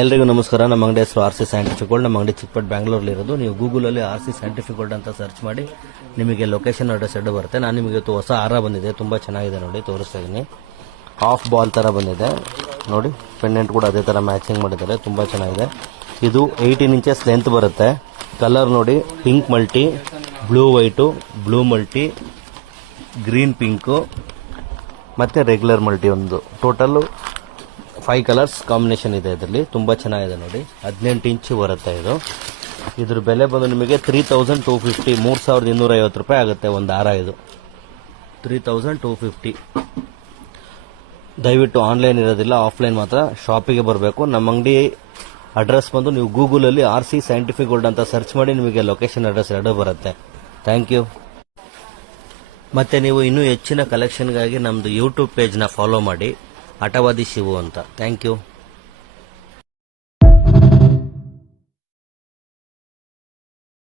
ಎಲ್ರಿಗೂ ನಮಸ್ಕಾರ. ನಮ್ಮ ಅಂಗಡಿ ಹೆಸರು RC ಸೈಂಟಿಫಿಕ್ ಗೋಲ್ಡ್. ನಮ್ಮ ಅಂಗಡಿ ಚಿಕ್ಕಪೇಟೆ ಬೆಂಗಳೂರಲ್ಲಿ ಇರೋದು. ನೀವು ಗೂಗಲಲ್ಲಿ RC ಸೈಂಟಿಫಿಕ್ ಗೋಲ್ಡ್ ಅಂತ ಸರ್ಚ್ ಮಾಡಿ ನಿಮಗೆ ಲೊಕೇಶನ್ ಅಡ್ರೆಸ್ ಎರಡು ಬರುತ್ತೆ. ನಾನು ನಿಮಗೆ ಇವತ್ತು ಹೊಸ ಹಾರ ಬಂದಿದೆ, ತುಂಬ ಚೆನ್ನಾಗಿದೆ ನೋಡಿ, ತೋರಿಸ್ತಾ ಇದ್ದೀನಿ. ಹಾಫ್ ಬಾಲ್ ಥರ ಬಂದಿದೆ ನೋಡಿ, ಪೆಂಡೆಂಟ್ ಕೂಡ ಅದೇ ಥರ ಮ್ಯಾಚಿಂಗ್ ಮಾಡಿದ್ದಾರೆ, ತುಂಬ ಚೆನ್ನಾಗಿದೆ. ಇದು 18 ಇಂಚಸ್ ಲೆಂತ್ ಬರುತ್ತೆ. ಕಲರ್ ನೋಡಿ, pink multi, blue white, blue multi, green pink ಮತ್ತು ರೆಗ್ಯುಲರ್ ಮಲ್ಟಿ, ಒಂದು ಟೋಟಲ್ಲು 5 ಕಲರ್ಸ್ ಕಾಂಬಿನೇಷನ್ ಇದೆ ಇದರಲ್ಲಿ. ತುಂಬ ಚೆನ್ನಾಗಿದೆ ನೋಡಿ, 18 ಇಂಚು ಬರುತ್ತೆ ಇದು. ಇದ್ರ ಬೆಲೆ ಬಂದು ನಿಮಗೆ 3250, 3250 ರೂಪಾಯಿ ಆಗುತ್ತೆ ಒಂದು ಹಾರ. ಇದು 3250. ದಯವಿಟ್ಟು ಆನ್ಲೈನ್ ಇರೋದಿಲ್ಲ, ಆಫ್ಲೈನ್ ಮಾತ್ರ. ಶಾಪಿಗೆ ಬರಬೇಕು. ನಮ್ಮ ಅಂಗಡಿ ಅಡ್ರೆಸ್ ಬಂದು ನೀವು ಗೂಗಲಲ್ಲಿ RC ಸೈಂಟಿಫಿಕ್ ಗೋಲ್ಡ್ ಅಂತ ಸರ್ಚ್ ಮಾಡಿ ನಿಮಗೆ ಲೊಕೇಶನ್ ಅಡ್ರೆಸ್ ಎರಡು ಬರುತ್ತೆ. Thank you. ಮತ್ತು ನೀವು ಇನ್ನೂ ಹೆಚ್ಚಿನ ಕಲೆಕ್ಷನ್ಗಾಗಿ ನಮ್ಮದು ಯೂಟ್ಯೂಬ್ ಪೇಜ್ನ ಫಾಲೋ ಮಾಡಿ, ಆಟವಾದಿ ಶಿವು ಅಂತ. Thank you.